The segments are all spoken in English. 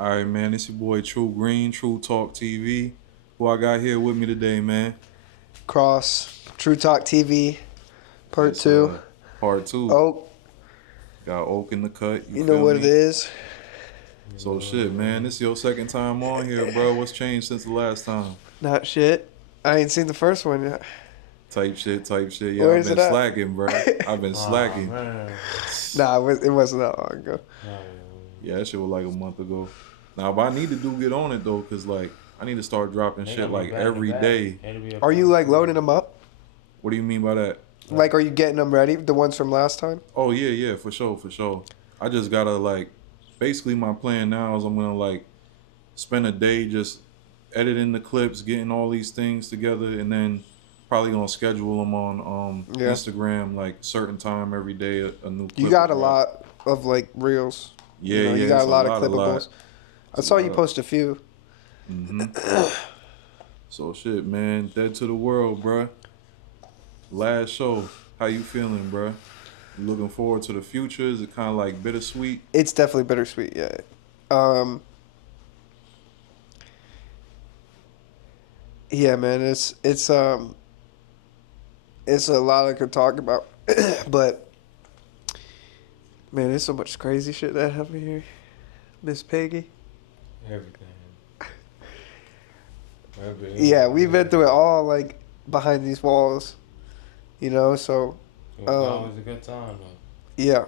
All right, man. It's your boy True Green, True Talk TV. Who I got here with me today, man? Cross, True Talk TV, Part Yes, 2. part two. Oh, Got Oak in the cut. You you know feel what it me? is. So shit, man. This your second time on here, bro. What's changed since the last time? Not shit. I ain't seen the first one yet. Type shit, type shit. Yeah, Where I've is been it at? slacking, bro. I've been Oh slacking. man. Nah, it wasn't that long ago. Yeah, that shit was like a month ago. Now, but I need to get on it though, cause like I need to start dropping They shit gonna be like back to every back. day. It'll be a Are you like loading them up? What do you mean by that? Like, are you getting them ready? The ones from last time? Oh yeah, for sure, for sure. I just gotta like, basically my plan now is I'm gonna like spend a day just editing the clips, getting all these things together, and then probably gonna schedule them on Yeah. Instagram like certain time every day. A new clip You will got a drop. lot of like reels. Yeah, You yeah, got it's a a lot of lot, a lot. clippables. I It's a saw you lot. post a few. Mhm. So shit, man. Dead to the world, bruh. Last show. How you feeling, bruh? You looking forward to the future? Is it kind of like bittersweet? It's definitely bittersweet, yeah. Um, yeah, man, it's a lot I could talk about, but man, there's so much crazy shit that happened here. Miss Peggy. everything. Yeah, we've been through it all, like behind these walls, So, It was always a good time though. yeah,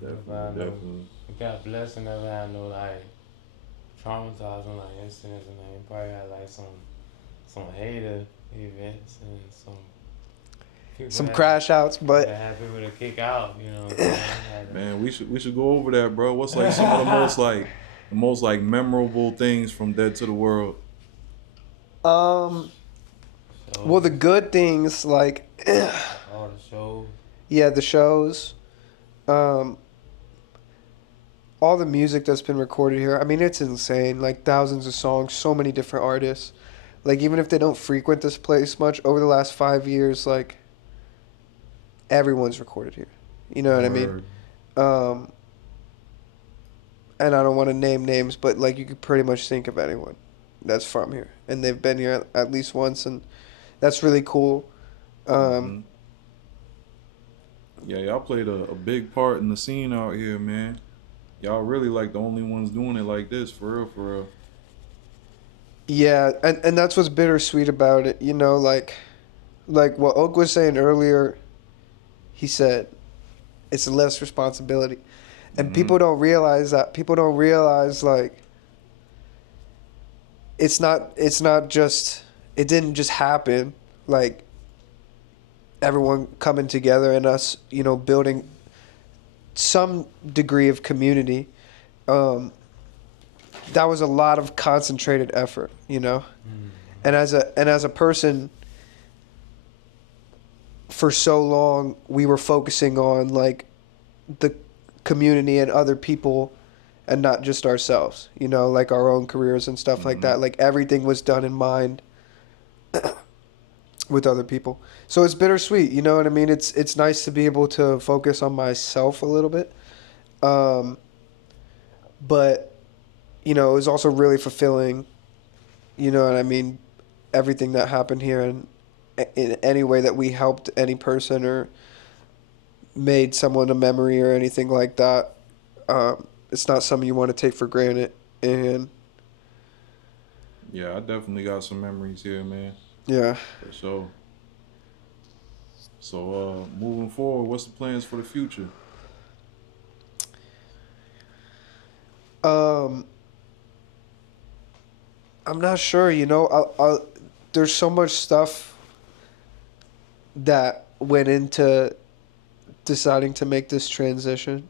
Definitely, Never had no, definitely. we got blessed and never had no like traumatizing like incidents and then probably had like some hater events and some people some that, crash outs, that but had people to kick out. You know what I'm saying? Had Man, we should go over that, bro. What's like some of the most memorable things from Dead to the World? um, well, the shows, good things like, all the shows. yeah, the shows, um, all the music that's been recorded here. I mean, it's insane. Like thousands of songs, so many different artists. Like even if they don't frequent this place much over the last 5 years, like everyone's recorded here. You know what I mean? Word. Um, and I don't want to name names, but like you could pretty much think of anyone that's from here, and they've been here at least once, and that's really cool. Um, Hmm. Yeah, y'all played a big part in the scene out here, man. Y'all really like the only ones doing it like this, for real, for real. yeah, and that's what's bittersweet about it. Like what Oak was saying earlier. He said it's less responsibility, and Hmm. people don't realize that. People don't realize like it's not just it didn't just happen like everyone coming together and us building some degree of community. um, that was a lot of concentrated effort. Mm. And as a person for so long we were focusing on like the community and other people and not just ourselves, like our own careers and stuff like Hmm. that. Like everything was done in mind with other people. So it's bittersweet, you know what I mean? It's nice to be able to focus on myself a little bit. Um, but it was also really fulfilling, you know what I mean? Everything that happened here and in any way that we helped any person or made someone a memory or anything like that. It's not something you want to take for granted. And Yeah, I definitely got some memories here, man, yeah. for sure. So, moving forward, what's the plans for the future? Um, I'm not sure, there's so much stuff that went into deciding to make this transition.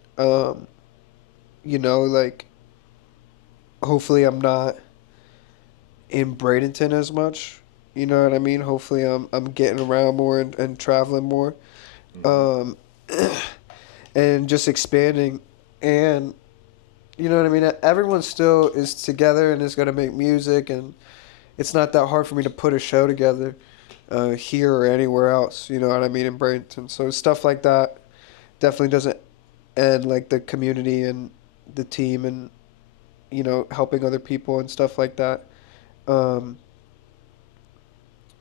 Like hopefully I'm not in Bradenton as much. You know what I mean? Hopefully I'm getting around more and traveling more. Hmm. Um, and just expanding, and you know what I mean? Everyone still is together and is going to make music, and it's not that hard for me to put a show together here or anywhere else, you know what I mean, in Bradenton. So stuff like that definitely doesn't end like the community and the team and helping other people and stuff like that. Um,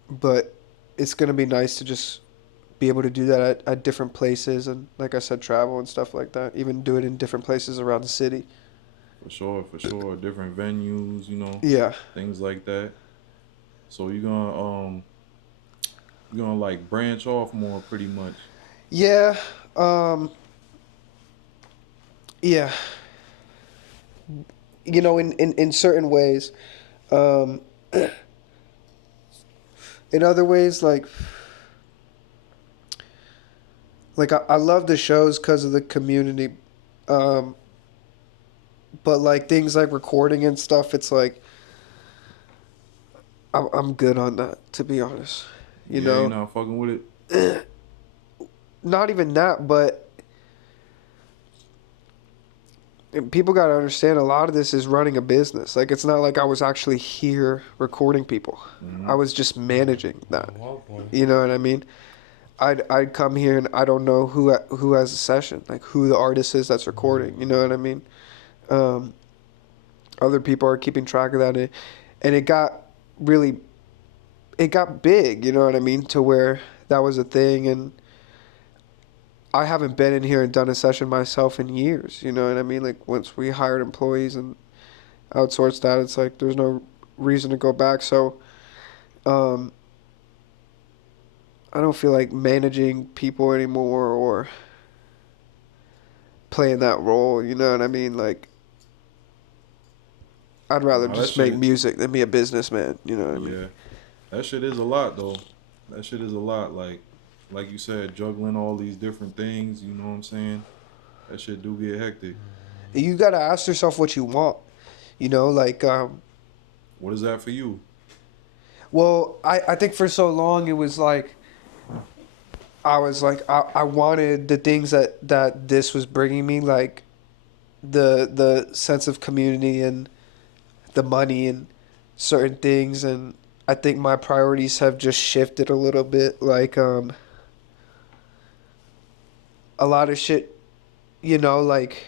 but it's gonna be nice to just be able to do that at different places and, like I said, travel and stuff like that. Even do it in different places around the city. For sure. Different venues, Yeah. things like that. So you're gonna like branch off more pretty much. Yeah. Um, yeah. In certain ways. Um, in other ways, I love the shows because of the community. Um, but like things like recording and stuff, it's like I'm good on that, to be honest. You Yeah, you're know, not fucking with it. not even that, but people got to understand a lot of this is running a business. Like, it's not like I was actually here recording people. I Hmm. was just managing that. At one point. You know what I mean? I'd come here and I don't know who has a session, like who the artist is that's recording. You know what I mean? Um, Other people are keeping track of that, and really it got big. You know what I mean? To where that was a thing, and I haven't been in here and done a session myself in years. You know what I mean? Like once we hired employees and outsourced that, it's like there's no reason to go back. So um, I don't feel like managing people anymore or playing that role. You know what I mean? Like I'd rather Nah, that just make shit. music than be a businessman. You know what I mean? Yeah, that shit is a lot though. That shit is a lot. Like you said, juggling all these different things. You know what I'm saying? That shit do get hectic. You gotta ask yourself what you want. You know, What is that for you? well, I think for so long it was like I wanted the things that this was bringing me, like the sense of community and the money and certain things, and I think my priorities have just shifted a little bit. A lot of shit, like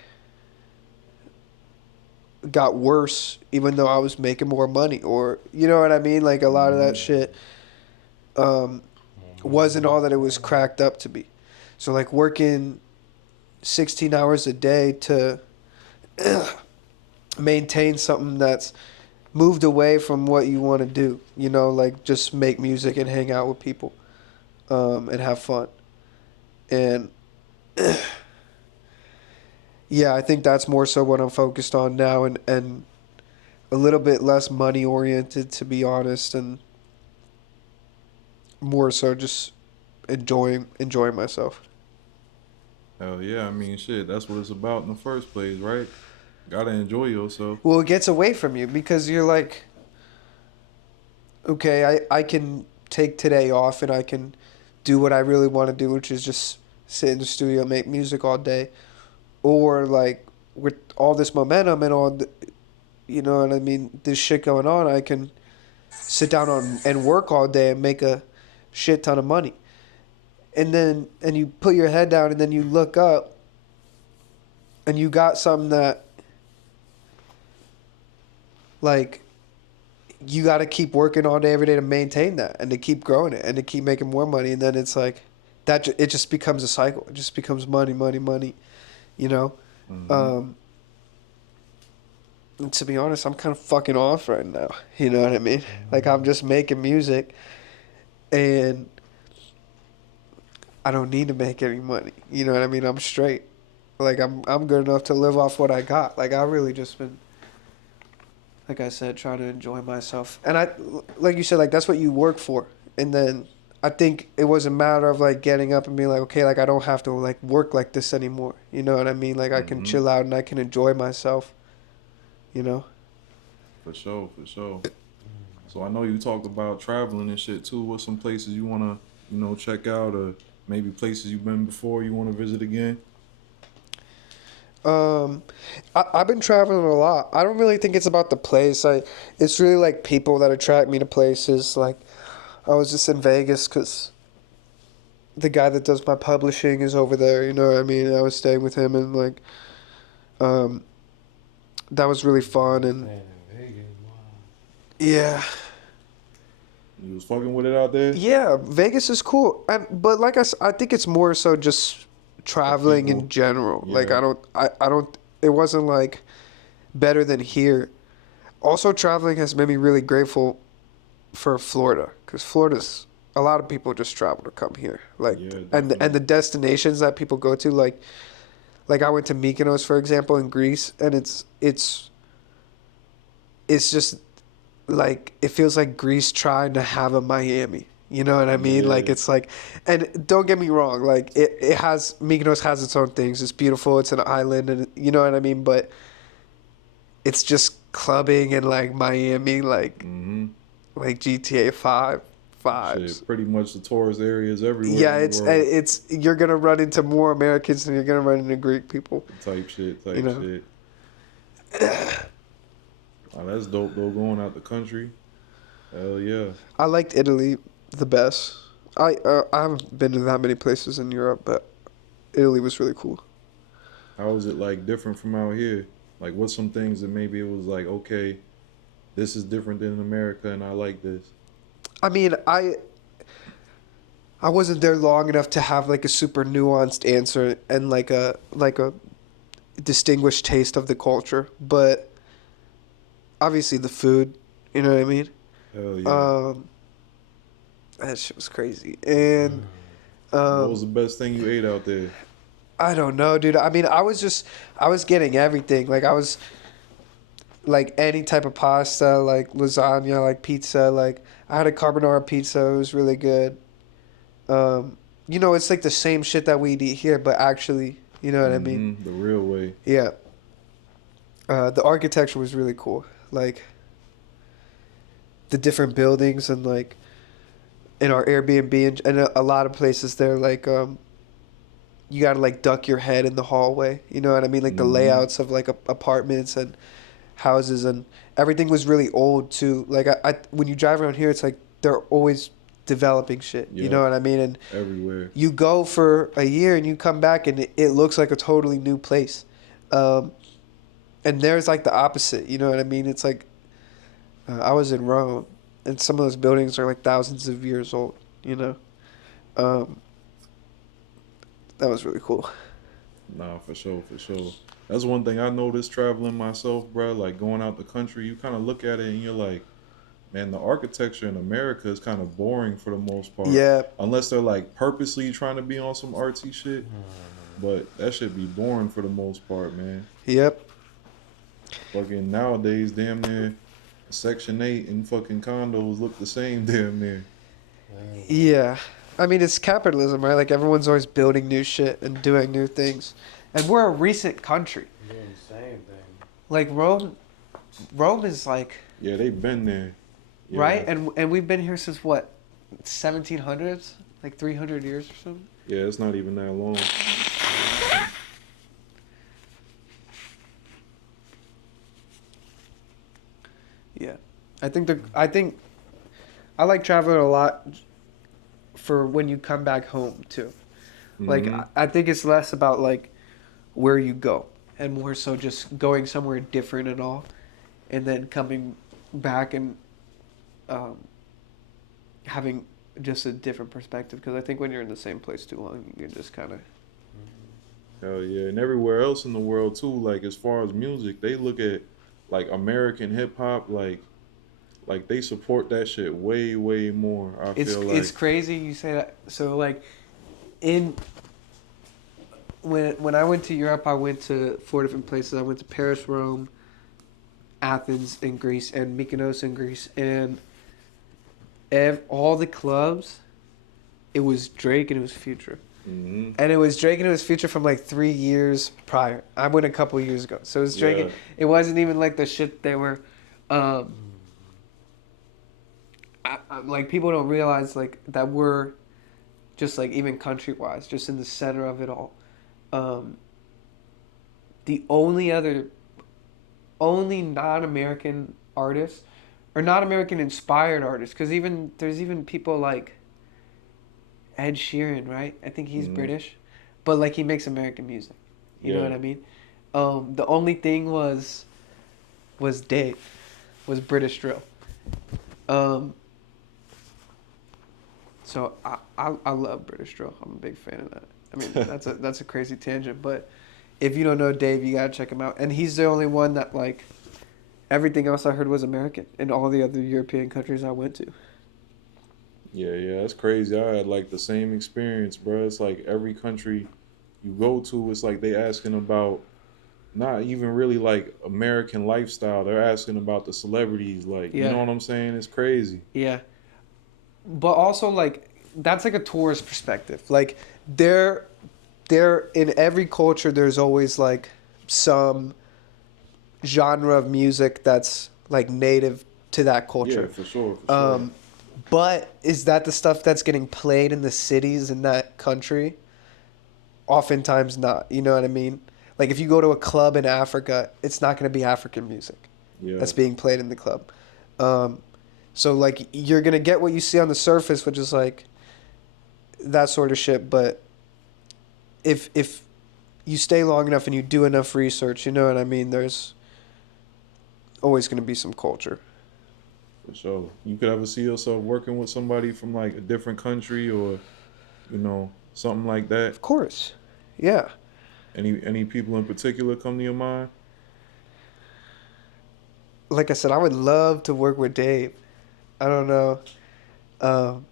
got worse even though I was making more money, or you know what I mean? Like a lot of that Hmm. shit um, wasn't all that it was cracked up to be. So like working 16 hours a day to maintain something that's moved away from what you want to do, like just make music and hang out with people and have fun. And yeah, I think that's more so what I'm focused on now, and a little bit less money oriented, to be honest, and more so just enjoying myself. Hell yeah. I mean, shit. That's what it's about in the first place, right? Gotta enjoy yourself. Well, it gets away from you because you're like, okay, I can take today off and I can do what I really want to do, which is just sit in the studio, make music all day. Or like with all this momentum and you know what I mean, this shit going on, I can sit down and work all day and make a shit ton of money. And you put your head down and then you look up and you got something that like you got to keep working all day every day to maintain that and to keep growing it and to keep making more money, and then it's like it just becomes a cycle. It just becomes money, money, money, you know. Hmm. Um, and to be honest, I'm kind of fucking off right now. You know what I mean? Like I'm just making music, and I don't need to make any money. You know what I mean? I'm straight. Like I'm good enough to live off what I got. Like I really just been, like I said, trying to enjoy myself. And like you said, like that's what you work for. And then I think it was a matter of like getting up and being like, okay, like I don't have to like work like this anymore. You know what I mean? Like I can Hmm. chill out and I can enjoy myself. You know? For sure. For sure. So I know you talked about traveling and shit too. What's some places you wanna, check out, or maybe places you've been before you wanna visit again? Um, I've been traveling a lot. I don't really think it's about the place. It's really like people that attract me to places. Like I was just in Vegas because the guy that does my publishing is over there. You know what I mean? I was staying with him, and like, um, that was really fun. And Staying in Vegas, wow. yeah, You was fucking with it out there. yeah, Vegas is cool. But like I think it's more so just The traveling in people. general. Like Yeah. I don't. It wasn't like better than here. Also, traveling has made me really grateful for Florida, because Florida's a lot of people just travel to come here. Like, Yeah, and definitely. the destinations that people go to, like I went to Mykonos, for example, in Greece, and it's just like it feels like Greece trying to have a Miami. You know what I mean? Like Yeah. it's like, and don't get me wrong, like it has Mykonos has its own things. It's beautiful. It's an island, and you know what I mean. But it's just clubbing and like Miami, Mm-hmm. like GTA 5 vibes. Shit, pretty much the tourist areas everywhere Yeah, in the world. it's you're gonna run into more Americans than you're gonna run into Greek people. Type shit, You type know, shit. Oh, that's dope though. Going out the country. Hell yeah. I liked Italy the best. I haven't been to that many places in Europe, but Italy was really cool. How is it like different from out here? Like, what's some things that maybe it was like, okay, this is different than in America, and I like this. I mean, I wasn't there long enough to have like a super nuanced answer and like a distinguished taste of the culture, but obviously the food, you know what I mean? Hell yeah. Um, that shit was crazy. And What was um, the best thing you ate out there? I don't know, dude. I mean, I was getting everything. Like I was like any type of pasta, like lasagna, like pizza. Like I had a carbonara pizza. It was really good. You know, it's like the same shit that we eat here, but actually, you know what I mean? Mm-hmm. The real way. Yeah. The architecture was really cool. Like the different buildings and like in our Airbnb and a lot of places there, like you gotta like duck your head in the hallway. You know what I mean? Like the Mm-hmm. layouts of like apartments and houses and everything was really old too. Like I when you drive around here, it's like they're always developing shit. You know Yep. what I mean? And Everywhere. you go for a year and you come back and it looks like a totally new place. Um, and there's like the opposite. You know what I mean? It's like I was in Rome, and some of those buildings are like thousands of years old. You know, um, that was really cool. Nah, for sure, for sure. That's one thing I noticed traveling myself, bro. Like going out the country, you kind of look at it and you're like, man, the architecture in America is kind of boring for the most part. Yeah. Unless they're like purposely trying to be on some artsy shit. But that should be boring for the most part, man. Yep. Fucking nowadays, damn near Section 8 and fucking condos look the same damn near. Yeah. I mean, it's capitalism, right? Like everyone's always building new shit and doing new things, and we're a recent country. Doing the same thing. Like Rome is like Yeah, they been there. right, Yeah. and we've been here since what, 1700s, like 300 years or something. Yeah, it's not even that long. Yeah, I think I like traveling a lot for when you come back home too. Like Mm-hmm. I think it's less about like where you go and more so just going somewhere different and all, and then coming back and um, having just a different perspective. Because I think when you're in the same place too long, you can just kind of Hell yeah. And everywhere else in the world too, like as far as music, they look at like American hip hop, like they support that shit way, way more. I feel it's like. crazy you say that. So like in when I went to Europe, I went to 4 different places. I went to Paris, Rome, Athens in Greece, and Mykonos in Greece, and all the clubs, it was Drake and it was Future. Mm-hmm. And it was Drake and it was Future from like 3 years prior. I went a couple years ago. So it was Drake. Yeah. It wasn't even like the shit they were. Like people don't realize like that we're just like even country wise, just in the center of it all. The only non-American artists or not American inspired artists, because even there's even people like Ed Sheeran, right? I think he's Mm-hmm. British, but like he makes American music. You know Yeah. what I mean? The only thing was was Dave, was British drill. Um, so I love British drill. I'm a big fan of that. I mean, that's a crazy tangent, but if you don't know Dave, you gotta check him out. And he's the only one that like everything else I heard was American in all the other European countries I went to. Yeah, that's crazy. I had like the same experience, bro. It's like every country you go to, it's like they asking about not even really like American lifestyle. They're asking about the celebrities, like you know Yeah, what I'm saying? It's crazy. yeah. But also like that's like a tourist perspective. Like there, there in every culture, there's always like some genre of music that's like native to that Yeah, culture. for sure, for sure. Um, but is that the stuff that's getting played in the cities in that country? Oftentimes not. You know what I mean? Like if you go to a club in Africa, it's not going to be African music Yeah, that's being played in the club. Um, so like you're going to get what you see on the surface, which is like that sort of shit. But if you stay long enough and you do enough research, you know what I mean? There's always going to be some culture. for sure. You could ever see yourself working with somebody from like a different country or something like that. Of course. Yeah. Any people in particular come to your mind? Like I said, I would love to work with Dave. I don't know. Um,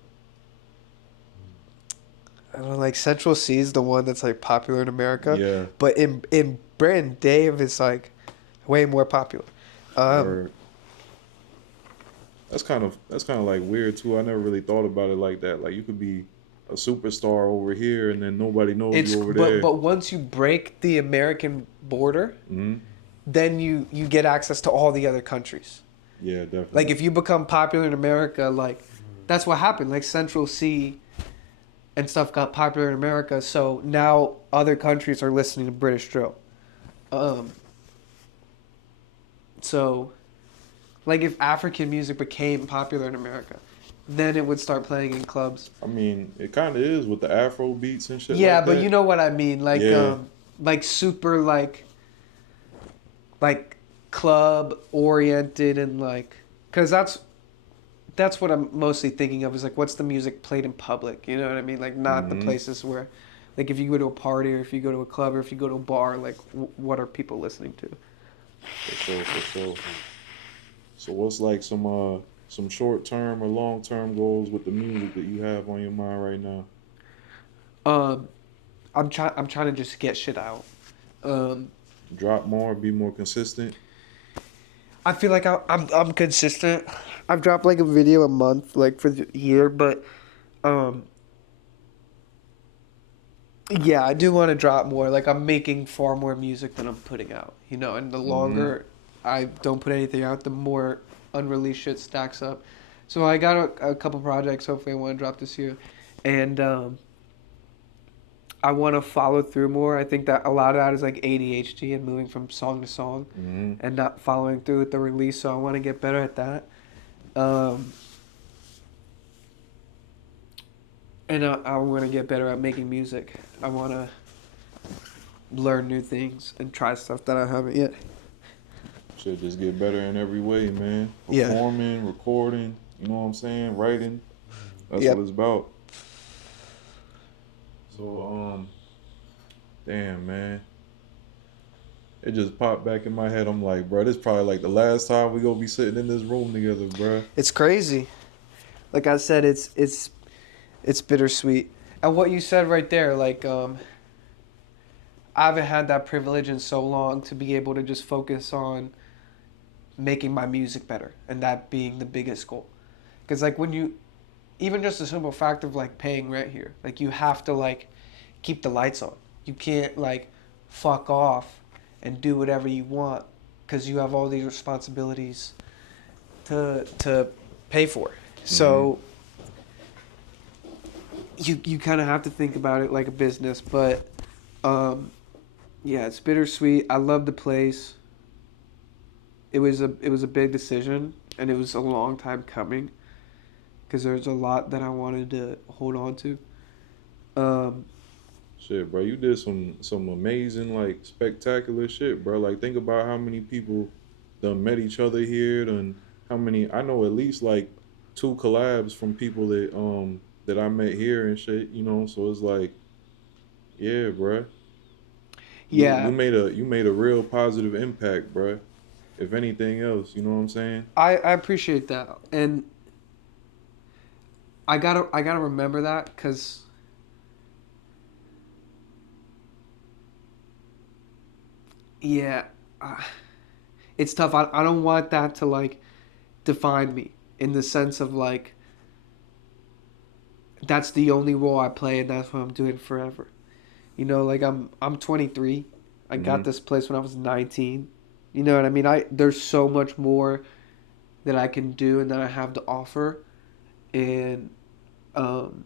I don't know, like Central C is the one that's like popular in America, Yeah, but in Britain, Dave is like way more popular. Um, where that's kind of like weird too. I never really thought about it like that. Like you could be a superstar over here and then nobody knows it's you over there. but once you break the American border, Hmm. then you get access to all the other countries. Yeah, Like definitely. if you become popular in America, like that's what happened. Like Central C and stuff got popular in America, so now other countries are listening to British drill. Um, so like if African music became popular in America, then it would start playing in clubs. I mean, it kind of is with the Afro beats and shit Yeah, like but you that. know what I mean, Yeah, like super like club oriented and like, cause that's what I'm mostly thinking of is like what's the music played in public, you know what I mean? Like not the hmm, places where, like if you go to a party or if you go to a club or if you go to a bar, like what are people listening to? for sure, for sure. So what's like some short term or long term goals with the music that you have on your mind right now? Um, I'm trying to just get shit out. Um, Drop more, be more consistent. I feel like I'm consistent. I've dropped like a video a month, like for the year, but um, yeah, I do want to drop more. Like I'm making far more music than I'm putting out, you know. And the Hmm. longer I don't put anything out, the more unreleased shit stacks up. So I got a couple projects. Hopefully, I want to drop this year, and I want to follow through more. I think that a lot of that is like ADHD and moving from song to song, Hmm. and not following through with the release. So I want to get better at that. Um, and I want to get better at making music. I want to learn new things and try stuff that I haven't yet. Should just get better in every way, man. Yeah. Performing, recording, you know what I'm saying? Writing. That's what Yep. it's about. So, damn, man. It just popped back in my head. I'm like, bro, this probably like the last time we gonna be sitting in this room together, bro. It's crazy. Like I said, it's bittersweet. And what you said right there, like I haven't had that privilege in so long to be able to just focus on making my music better and that being the biggest goal. Because like when you, even just the simple fact of like paying rent here, like you have to like keep the lights on. You can't like fuck off and do whatever you want because you have all these responsibilities to pay for. Hmm. So you kind of have to think about it like a business, but um, yeah, it's bittersweet. I love the place. It was a big decision and it was a long time coming because there's a lot that I wanted to hold on to. Um, Shit, bro, you did some amazing, like spectacular shit, bro. Like think about how many people done met each other here, and how many I know at least like two collabs from people that I met here and shit, you know. So it's like, yeah, bruh. You Yeah, made a real positive impact, bruh. If anything else, you know what I'm saying? I appreciate that, and I gotta remember that because yeah, uh, it's tough. I don't want that to like define me in the sense of like that's the only role I play and that's what I'm doing forever. You know, like I'm 23. I got Hmm. this place when I was 19. You know what I mean? I there's so much more that I can do and that I have to offer, and um,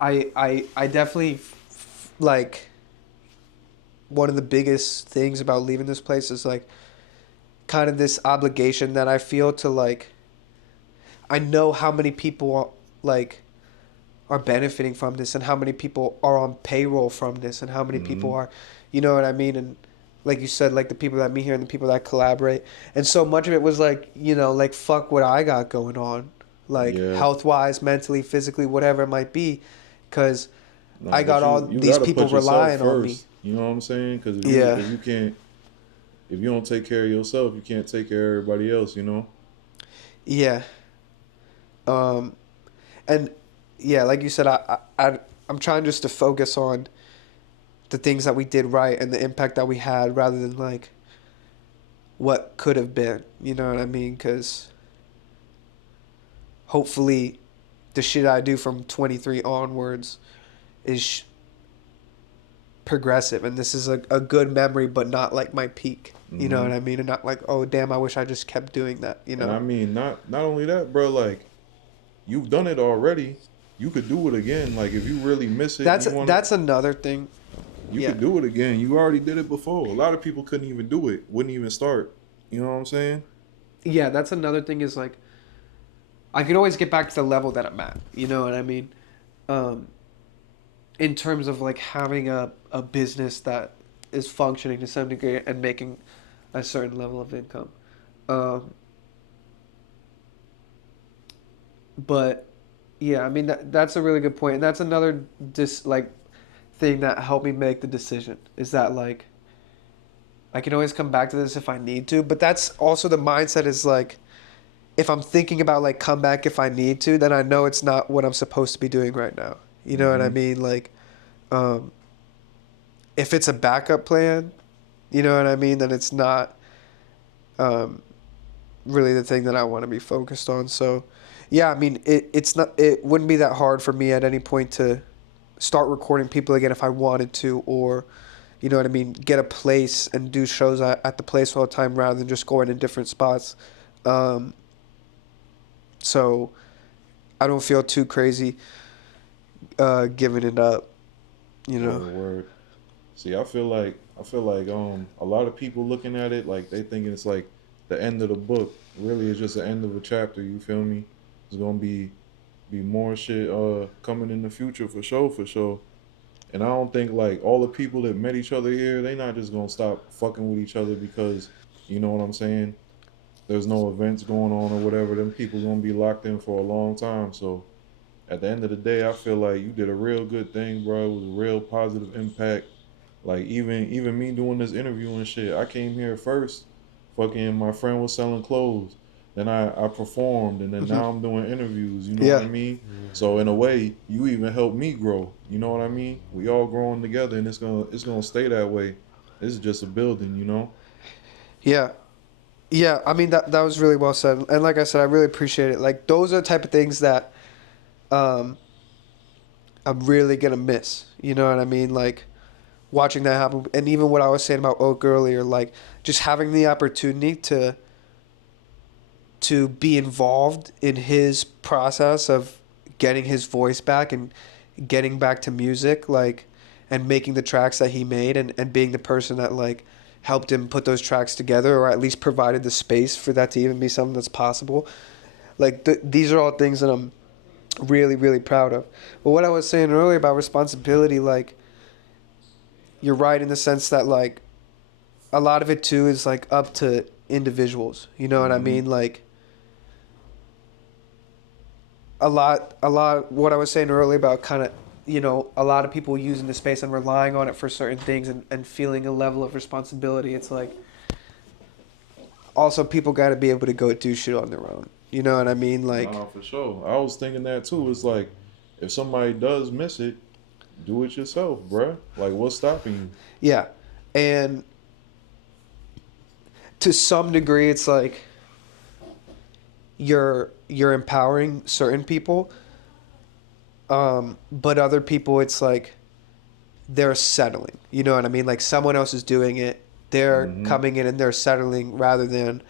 I definitely like one of the biggest things about leaving this place is like kind of this obligation that I feel to like I know how many people like are benefiting from this and how many people are on payroll from this and how many people Hmm. are, you know what I mean? And like you said, like the people that meet here and the people that collaborate. And so much of it was like, you know, like fuck what I got going on, like Yeah. health wise, mentally, physically, whatever it might be. Cause Nah, I but got all you these gotta people put yourself relying on me. first. You know what I'm saying? Because Yeah. if you don't take care of yourself, you can't take care of everybody else. You know. Yeah. Um, and yeah, like you said, I'm trying just to focus on the things that we did right and the impact that we had rather than like what could have been. You know what I mean? Because hopefully, the shit I do from 23 onwards is progressive, and this is a good memory, but not like my peak. You know Hmm. what I mean? And not like, oh damn, I wish I just kept doing that. You And know? I mean, not only that, bro. Like you've done it already. You could do it again. Like if you really miss it and you wanna, That's another thing. you Yeah, could do it again. You already did it before. A lot of people couldn't even do it. Wouldn't even start. You know what I'm saying? yeah, that's another thing. Is like I can always get back to the level that I'm at. You know what I mean? Um, in terms of like having a business that is functioning to some degree and making a certain level of income. Um, but yeah, I mean that's a really good point, and that's another like thing that helped me make the decision is that like I can always come back to this if I need to, but that's also the mindset is like if I'm thinking about like come back if I need to, then I know it's not what I'm supposed to be doing right now. You know what I Hmm. mean? Like, um, if it's a backup plan, you know what I mean, then it's not um, really the thing that I want to be focused on. So, yeah, I mean, it's not it wouldn't be that hard for me at any point to start recording people again if I wanted to, or you know what I mean, get a place and do shows at the place all the time rather than just going in different spots. Um, so I don't feel too crazy giving it up, you know. Word, word. See, I feel like a lot of people looking at it like they thinking it's like the end of the book. Really, it's just the end of a chapter. You feel me? There's gonna be more shit coming in the future for sure, for sure. And I don't think like all the people that met each other here, they not just gonna stop fucking with each other because you know what I'm saying. There's no events going on or whatever. Them people gonna be locked in for a long time. So at the end of the day, I feel like you did a real good thing, bro. It was a real positive impact. Like even me doing this interview and shit, I came here first. Fucking my friend was selling clothes. Then I performed and then Hmm. now I'm doing interviews, you know what I Yeah, mean? So in a Mm-hmm. way, you even helped me grow. You know what I mean? We all growing together and it's gonna stay that way. This is just a building, you know? yeah, yeah. I mean that was really well said, and like I said, I really appreciate it. Like those are the type of things that um, I'm really gonna miss. You know what I mean? Like watching that happen, and even what I was saying about Oak earlier, like just having the opportunity to be involved in his process of getting his voice back and getting back to music, like, and making the tracks that he made, and being the person that like helped him put those tracks together, or at least provided the space for that to even be something that's possible. Like these are all things that I'm really really proud of. But what I was saying earlier about responsibility, like you're right in the sense that like a lot of it too is like up to individuals. You know what I mean? Like a lot. What I was saying earlier about kind of, you know, a lot of people using the space and relying on it for certain things and feeling a level of responsibility. It's like also people got to be able to go do shit on their own. You know what I mean? Like, Nah, for sure. I was thinking that too. It's like if somebody does miss it, do it yourself, bruh. Like, what's stopping you? yeah, and to some degree, it's like you're empowering certain people, but other people, it's like they're settling. You know what I mean? Like someone else is doing it, they're coming in and they're settling rather than,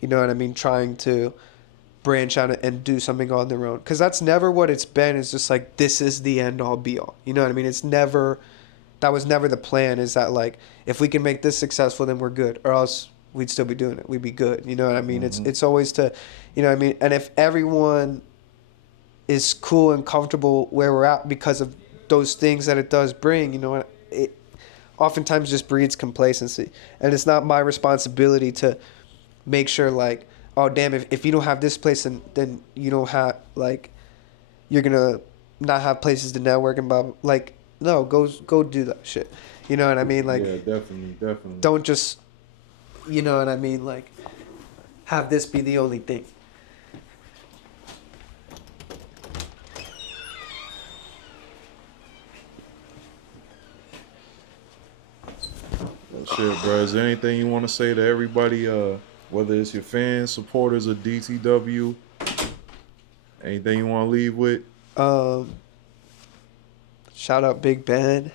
you know what I mean, trying to branch out and do something on their own. Because that's never what it's been. It's just like this is the end all be all. You know what I mean? It's never that was never the plan. Is that like if we can make this successful, then we're good, or else we'd still be doing it. We'd be good. You know what I mean? It's always to, you know what I mean? And if everyone is cool and comfortable where we're at because of those things that it does bring, you know what? It oftentimes just breeds complacency. And it's not my responsibility to make sure like, oh damn, if you don't have this place, then you don't have like you're gonna not have places to network and blah, blah. Like no, go do that shit. You know what I mean? Like Yeah, definitely. don't just, you know what I mean, like have this be the only thing. Well, shit, bro. Is there anything you want to say to everybody? Whether it's your fans, supporters, or DTW. Anything you want to leave with? Shout out Big Ben.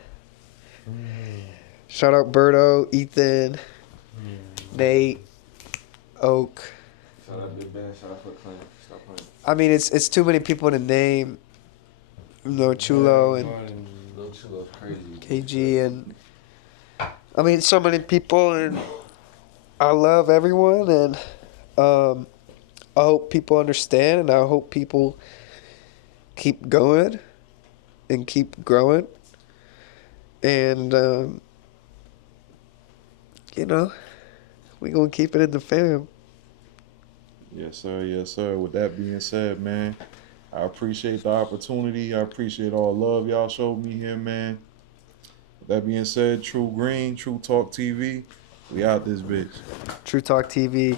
Shout out Berto, Ethan, Nate, Oak. Shout out Big Ben. Shout out Foot Clan. Stop playing. I mean, it's too many people to name. You know, Chulo and Lil Chulo's crazy. KG and I mean, so many people, and I love everyone, and I hope people understand, and I hope people keep going and keep growing, and you know, we gonna keep it in the fam. Yes, sir. Yes, sir. With that being said, man, I appreciate the opportunity. I appreciate all the love y'all showed me here, man. With that being said, True Green, True Talk TV, we out this bitch. True Talk TV.